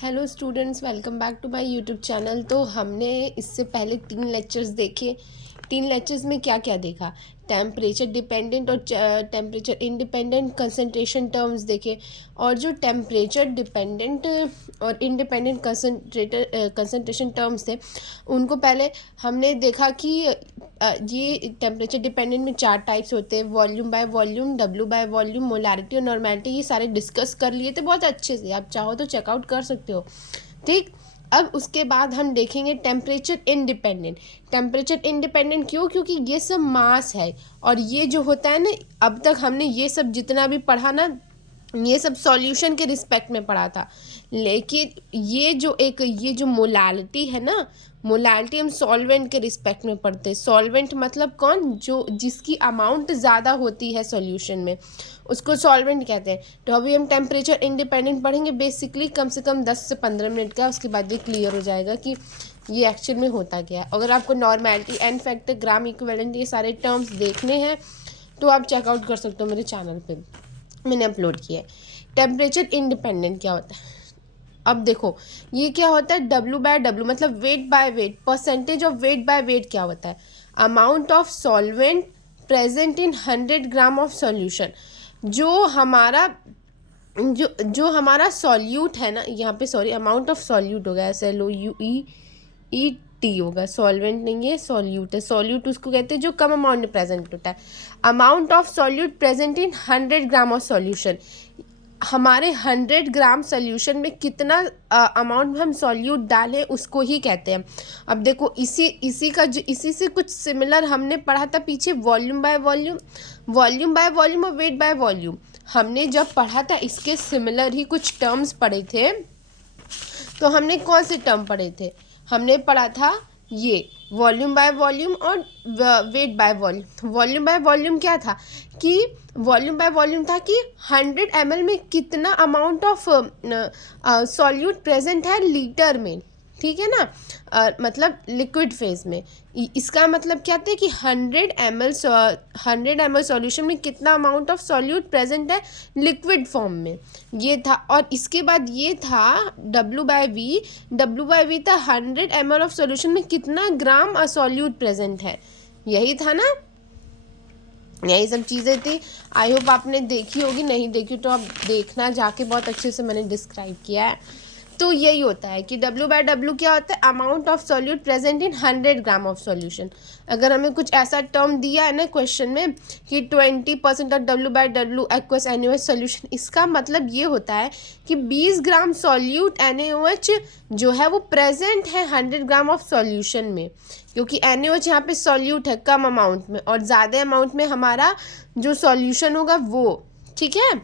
Hello students, welcome back to my YouTube channel. तो हमने इससे पहले 3 लेक्चर्स देखे। 3 लेक्चर्स में क्या क्या देखा? टेम्परेचर डिपेंडेंट और टेम्परेचर इंडिपेंडेंट कंसंट्रेशन टर्म्स देखे। और जो टेम्परेचर डिपेंडेंट और इंडिपेंडेंट कंसंट्रेशन टर्म्स थे उनको पहले हमने देखा कि ये टेम्परेचर डिपेंडेंट में 4 टाइप्स होते हैं: volume by volume, W by volume, molarity और नॉर्मेलिटी। ये सारे डिस्कस कर लिए थे बहुत अच्छे से, आप चाहो तो चेकआउट कर सकते हो। ठीक, अब उसके बाद हम देखेंगे टेम्परेचर इंडिपेंडेंट। टेम्परेचर इंडिपेंडेंट क्यों? क्योंकि ये सब मास है और ये जो होता है ना, अब तक हमने ये सब जितना भी पढ़ा ना, ये सब सॉल्यूशन के रिस्पेक्ट में पढ़ा था। लेकिन ये जो मोलालिटी है ना, मोलालिटी हम सॉल्वेंट के रिस्पेक्ट में पढ़ते हैं। सॉल्वेंट मतलब कौन? जो जिसकी अमाउंट ज़्यादा होती है सॉल्यूशन में, उसको सॉल्वेंट कहते हैं। तो अभी हम टेम्परेचर इंडिपेंडेंट पढ़ेंगे बेसिकली, कम से कम 10 से 15 मिनट का। उसके बाद ये क्लियर हो जाएगा कि ये एक्चुअल में होता क्या है। अगर आपको normality, N factor, gram equivalent ये सारे टर्म्स देखने हैं तो आप चेकआउट कर सकते हो मेरे चैनल पे, मैंने अपलोड किया है। टेम्परेचर इंडिपेंडेंट क्या होता है? अब देखो ये क्या होता है, डब्ल्यू बाय डब्ल्यू मतलब weight by weight. Percentage of weight by weight क्या होता है? Amount of solvent present in 100 gram of solution. जो हमारा सॉल्यूट है ना, यहाँ पे सॉरी अमाउंट ऑफ सॉल्यूट होगा, SLOUEET होगा, सॉल्वेंट नहीं है, सॉल्यूट है। सॉल्यूट उसको कहते हैं जो कम अमाउंट में प्रेजेंट होता है। Amount of solute present in 100 gram of solution. हमारे 100 ग्राम सोल्यूशन में कितना अमाउंट में हम सॉल्यूट डालें उसको ही कहते हैं। अब देखो इसी से कुछ सिमिलर हमने पढ़ा था पीछे, volume by volume, volume by volume और वेट बाय वॉल्यूम। हमने जब पढ़ा था इसके सिमिलर ही कुछ टर्म्स पढ़े थे। तो हमने कौन से टर्म पढ़े थे? हमने पढ़ा था ये वॉल्यूम बाय वॉल्यूम और weight by volume. Volume by volume क्या था कि वॉल्यूम बाय वॉल्यूम था कि 100 ml में कितना अमाउंट ऑफ सॉल्यूट प्रेजेंट है लीटर में, ठीक है ना, मतलब लिक्विड फेज में। इसका मतलब क्या था कि 100 ml सॉल्यूशन में कितना अमाउंट ऑफ सॉल्यूट प्रेजेंट है लिक्विड फॉर्म में, ये था। और इसके बाद ये था W बाय वी था 100 ml ऑफ सॉल्यूशन में कितना ग्राम सॉल्यूट प्रेजेंट है, यही था ना, यही सब चीज़ें थी। आई होप आपने देखी होगी, नहीं देखी तो आप देखना जाके, बहुत अच्छे से मैंने डिस्क्राइब किया है। तो यही होता है कि W बाय डब्ल्यू क्या होता है? Amount of solute present in 100 gram of solution. अगर हमें कुछ ऐसा टर्म दिया है ना क्वेश्चन में कि 20% of W by W aqueous NaOH solution, इसका मतलब ये होता है कि 20 ग्राम सॉल्यूट NaOH जो है वो प्रेजेंट है 100 ग्राम ऑफ सॉल्यूशन में। क्योंकि NaOH यहाँ पे सॉल्यूट है कम अमाउंट में और ज़्यादा अमाउंट में हमारा जो सॉल्यूशन होगा वो, ठीक है।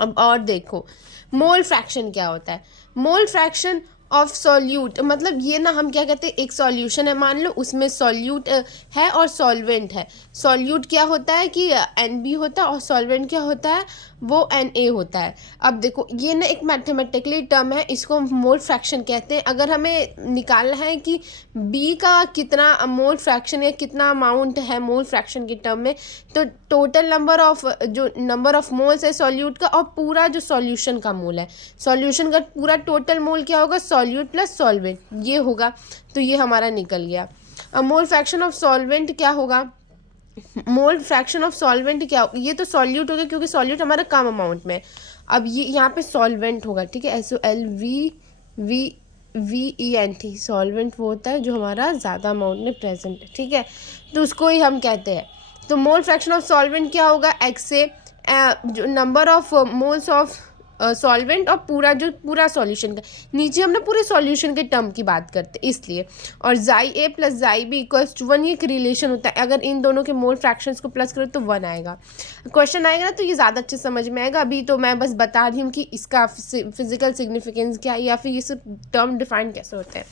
अब और देखो मोल फ्रैक्शन क्या होता है? मोल फ्रैक्शन ऑफ सॉल्यूट मतलब ये ना, हम क्या कहते हैं, एक सॉल्यूशन है मान लो, उसमें सॉल्यूट है और सॉल्वेंट है। सॉल्यूट क्या होता है कि NB होता है और सॉल्वेंट क्या होता है, वो Na होता है। अब देखो ये ना एक मैथमेटिकली टर्म है, इसको मोल फ्रैक्शन कहते हैं। अगर हमें निकालना है कि B का कितना मोल फ्रैक्शन या कितना अमाउंट है मोल फ्रैक्शन के टर्म में, तो टोटल नंबर ऑफ मोल्स है सॉल्यूट का और पूरा जो सॉल्यूशन का मोल है, सॉल्यूशन का पूरा टोटल मोल क्या होगा, सॉल्यूट प्लस सॉल्वेंट, ये होगा। तो ये हमारा निकल गया। अब मोल फ्रैक्शन ऑफ सॉल्वेंट क्या होगा? मोल फ्रैक्शन ऑफ सॉल्वेंट क्या होगा? ये तो सॉल्यूट हो गया क्योंकि सॉल्यूट हमारा कम अमाउंट में। अब ये यहाँ पे सॉल्वेंट होगा, ठीक है, SOLVENT। सॉल्वेंट वो होता है जो हमारा ज़्यादा अमाउंट में प्रेजेंट है, ठीक है, तो उसको ही हम कहते हैं। तो मोल फ्रैक्शन ऑफ सॉल्वेंट क्या होगा? X से जो number of moles of solvent और पूरा सॉल्यूशन का, नीचे हम ना पूरे सॉल्यूशन के टर्म की बात करते हैं इसलिए। और XA plus XB equals to 1, ये एक रिलेशन होता है। अगर इन दोनों के मोल फ्रैक्शंस को प्लस करो तो 1 आएगा। क्वेश्चन आएगा ना तो ये ज़्यादा अच्छे समझ में आएगा। अभी तो मैं बस बता रही हूँ कि इसका फिजिकल सिग्निफिकेंस क्या है या फिर ये सब टर्म डिफाइन कैसे होते हैं।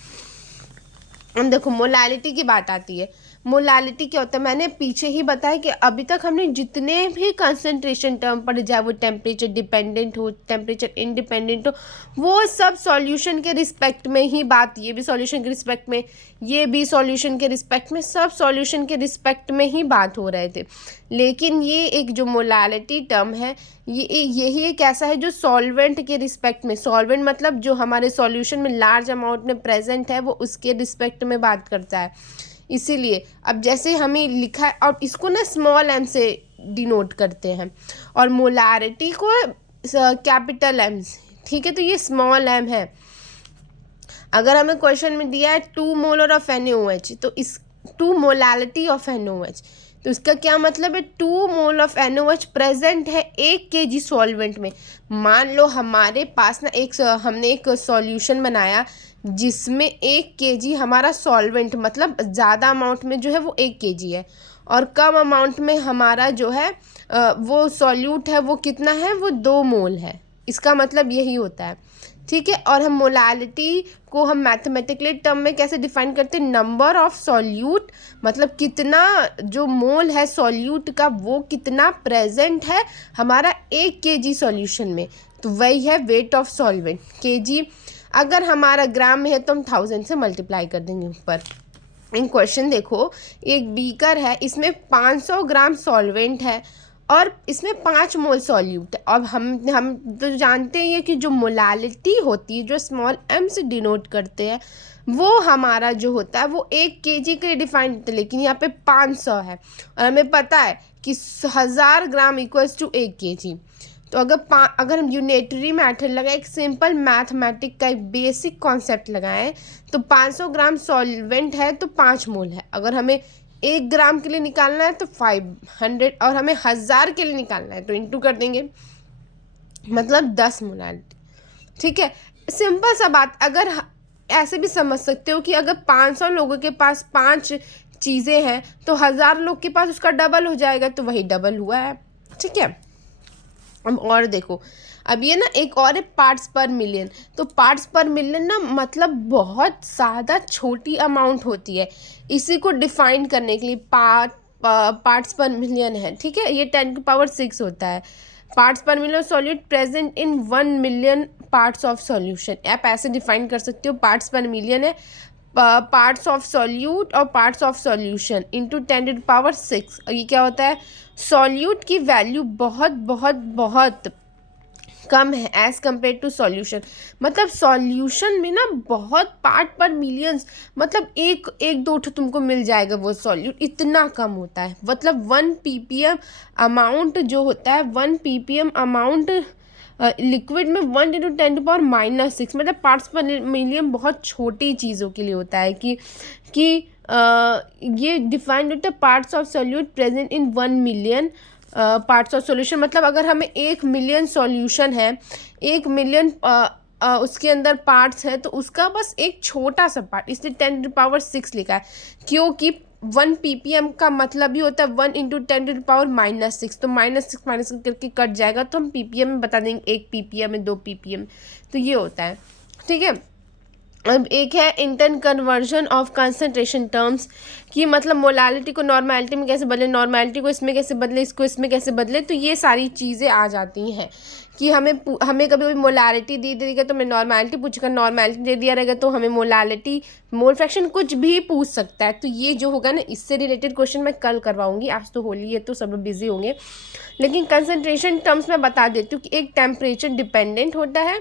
हम देखो मोलालिटी की बात आती है। मोलालिटी क्या होता है, मैंने पीछे ही बताया कि अभी तक हमने जितने भी कंसंट्रेशन टर्म पढ़े, चाहे वो टेम्परेचर डिपेंडेंट हो, टेम्परेचर इंडिपेंडेंट हो, वो सब सॉल्यूशन के रिस्पेक्ट में ही बात, ये भी सॉल्यूशन के रिस्पेक्ट में, ये भी सॉल्यूशन के रिस्पेक्ट में, सब सॉल्यूशन के रिस्पेक्ट में ही बात हो रहे थे। लेकिन ये एक जो मोलालिटी टर्म है, यही एक ऐसा है जो सॉल्वेंट के रिस्पेक्ट में, सॉल्वेंट मतलब जो हमारे सॉल्यूशन में लार्ज अमाउंट में प्रेजेंट है, वो उसके रिस्पेक्ट में बात करता है। इसीलिए अब जैसे हमें लिखा है, और इसको ना स्मॉल एम से डिनोट करते हैं, और मोलारिटी को कैपिटल एम से, ठीक है। तो ये स्मॉल एम है। अगर हमें क्वेश्चन में दिया है 2 मोलर ऑफ NaOH, तो इस 2 मोलालिटी ऑफ NaOH, तो इसका क्या मतलब है, 2 मोल ऑफ NaOH प्रेजेंट है 1 kg सॉल्वेंट में। मान लो हमारे पास ना हमने एक सॉल्यूशन बनाया जिसमें 1 kg हमारा सॉल्वेंट, मतलब ज़्यादा अमाउंट में जो है वो 1 kg है, और कम अमाउंट में हमारा जो है वो सॉल्यूट है वो कितना है, वो 2 मोल है। इसका मतलब यही होता है, ठीक है। और हम मोलालिटी को हम मैथमेटिकली टर्म में कैसे डिफाइन करते हैं, नंबर ऑफ सॉल्यूट, मतलब कितना जो मोल है सॉल्यूट का वो कितना प्रेजेंट है हमारा 1 kg सॉल्यूशन में, तो वही है वेट ऑफ सॉल्वेंट kg। अगर हमारा ग्राम में है तो हम 1000 से मल्टीप्लाई कर देंगे ऊपर। इन क्वेश्चन देखो, एक बीकर है, इसमें 500 ग्राम सॉल्वेंट है और इसमें 5 मोल सॉल्यूट है। अब हम तो जानते हैं कि जो मोलालिटी होती है, जो स्मॉल m से डिनोट करते हैं, वो हमारा जो होता है वो 1 kg के लिए डिफाइंड होता है, लेकिन यहाँ पे 500 है और हमें पता है कि 1000 ग्राम इक्वल्स टू 1 kg। तो अगर हम यूनिटरी मेथड लगाए, एक सिंपल मैथमेटिक का एक बेसिक कॉन्सेप्ट लगाएं, तो 500 ग्राम सॉल्वेंट है तो 5 मोल है। अगर हमें 1 ग्राम के लिए निकालना है तो 500, और हमें 1000 के लिए निकालना है तो इंटू कर देंगे, मतलब 10 मोलालिटी, ठीक है। सिंपल सा बात। अगर ऐसे भी समझ सकते हो कि अगर 500 लोगों के पास 5 चीज़ें हैं तो 1000 लोग के पास उसका डबल हो जाएगा, तो वही डबल हुआ है, ठीक है। अब और देखो, अब ये ना एक और है पार्ट्स पर मिलियन। तो पार्ट्स पर मिलियन ना मतलब बहुत ज़्यादा छोटी अमाउंट होती है, इसी को डिफाइन करने के लिए पार्ट्स पर मिलियन है, ठीक है। ये 10⁶ होता है। पार्ट्स पर million solute present in 1 million parts of solution, आप ऐसे डिफाइन कर सकते हो। पार्ट्स पर मिलियन है पार्ट्स ऑफ सॉल्यूट और पार्ट्स ऑफ सॉल्यूशन इंटू 10⁶। और ये क्या होता है, सॉल्यूट की वैल्यू बहुत बहुत बहुत कम है एज़ कम्पेयर टू सॉल्यूशन। मतलब सॉल्यूशन में ना बहुत पार्ट पर मिलियंस, मतलब एक दो तुमको मिल जाएगा वो सॉल्यूट, इतना कम होता है। मतलब 1 ppm अमाउंट जो होता है, 1 ppm अमाउंट लिक्विड में 1 × 10⁻⁻⁶, मतलब पार्ट्स पर मिलियन बहुत छोटी चीज़ों के लिए होता है कि ये डिफाइंड होता है parts of solute present in 1 million parts of solution. मतलब अगर हमें 1 मिलियन सॉल्यूशन है, 1 मिलियन उसके अंदर पार्ट्स है, तो उसका बस एक छोटा सा पार्ट, इसलिए 10⁻⁶ लिखा है, क्योंकि 1 ppm का मतलब ही होता है 1 × 10⁻⁻⁶। तो -6 करके कट जाएगा, तो हम ppm में बता देंगे 1 ppm है, 2 ppm, तो ये होता है, ठीक है। अब एक है intern conversion of concentration terms, कि मतलब मोलालिटी को नॉर्मेलिटी में कैसे बदले, नॉर्मेलिटी को इसमें कैसे बदले, इसको इसमें कैसे बदले। तो ये सारी चीज़ें आ जाती हैं कि हमें कभी कभी मोलालिटी दे देगा तो हमें नॉर्मेलिटी पूछेगा, नॉर्मेलिटी दे दिया रहेगा तो हमें मोलालिटी, मोल फ्रैक्शन कुछ भी पूछ सकता है। तो ये जो होगा ना, इससे रिलेटेड क्वेश्चन मैं कल करवाऊंगी, आज तो होली है तो सब लोग बिजी होंगे। लेकिन कंसंट्रेशन टर्म्स में बता देती हूँ कि एक टेम्परेचर डिपेंडेंट होता है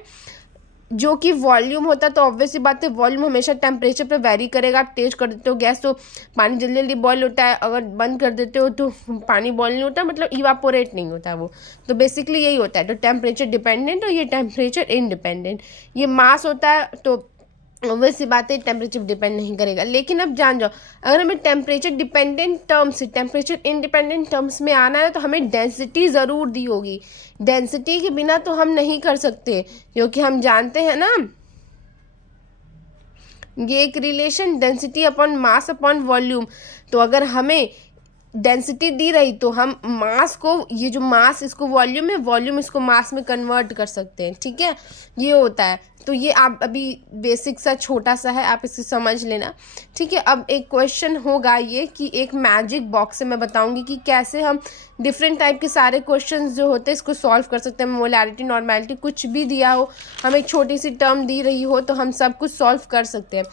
जो कि वॉल्यूम होता है। तो ऑब्वियसली बात है, वॉल्यूम हमेशा टेम्परेचर पे वैरी करेगा। आप तेज़ कर देते हो गैस तो पानी जल्दी जल्दी बॉयल होता है, अगर बंद कर देते हो तो पानी बॉयल नहीं होता, मतलब इवापोरेट नहीं होता वो। तो बेसिकली यही होता है। तो टेम्परेचर डिपेंडेंट और ये टेम्परेचर इंडिपेंडेंट। ये मास होता है तो वैसी बात है, टेम्परेचर डिपेंड नहीं करेगा। लेकिन अब जान जाओ, अगर हमें टेम्परेचर डिपेंडेंट टर्म्स से टेम्परेचर इंडिपेंडेंट टर्म्स में आना है तो हमें डेंसिटी ज़रूर दी होगी। डेंसिटी के बिना तो हम नहीं कर सकते, क्योंकि हम जानते हैं ना ये एक relation density upon mass upon volume. तो अगर हमें डेंसिटी दी रही तो हम मास को, ये जो मास इसको वॉल्यूम है, वॉल्यूम इसको मास में कन्वर्ट कर सकते हैं, ठीक है। ये होता है। तो ये आप अभी बेसिक सा छोटा सा है, आप इसे समझ लेना, ठीक है। अब एक क्वेश्चन होगा ये कि एक मैजिक बॉक्स से मैं बताऊंगी कि कैसे हम डिफरेंट टाइप के सारे क्वेश्चंस जो होते हैं इसको सॉल्व कर सकते हैं। मोलैरिटी, नॉर्मेलिटी कुछ भी दिया हो, हमें एक छोटी सी टर्म दी रही हो तो हम सब कुछ सॉल्व कर सकते हैं।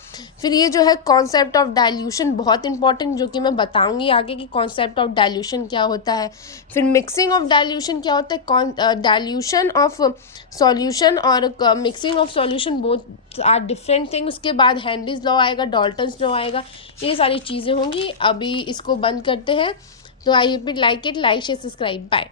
फिर ये जो है कॉन्सेप्ट ऑफ डाइल्यूशन बहुत इंपॉर्टेंट, जो कि मैं बताऊंगी आगे कि कॉन्सेप्ट ऑफ डाइल्यूशन क्या होता है। फिर मिक्सिंग ऑफ डाइल्यूशन क्या होता है, डाइल्यूशन ऑफ सॉल्यूशन और mixing of solution both are different thing. उसके बाद हेनरीज लॉ आएगा, डाल्टन्स लॉ आएगा, ये सारी चीज़ें होंगी। अभी इसको बंद करते हैं। तो I hope it like it, like share subscribe, bye.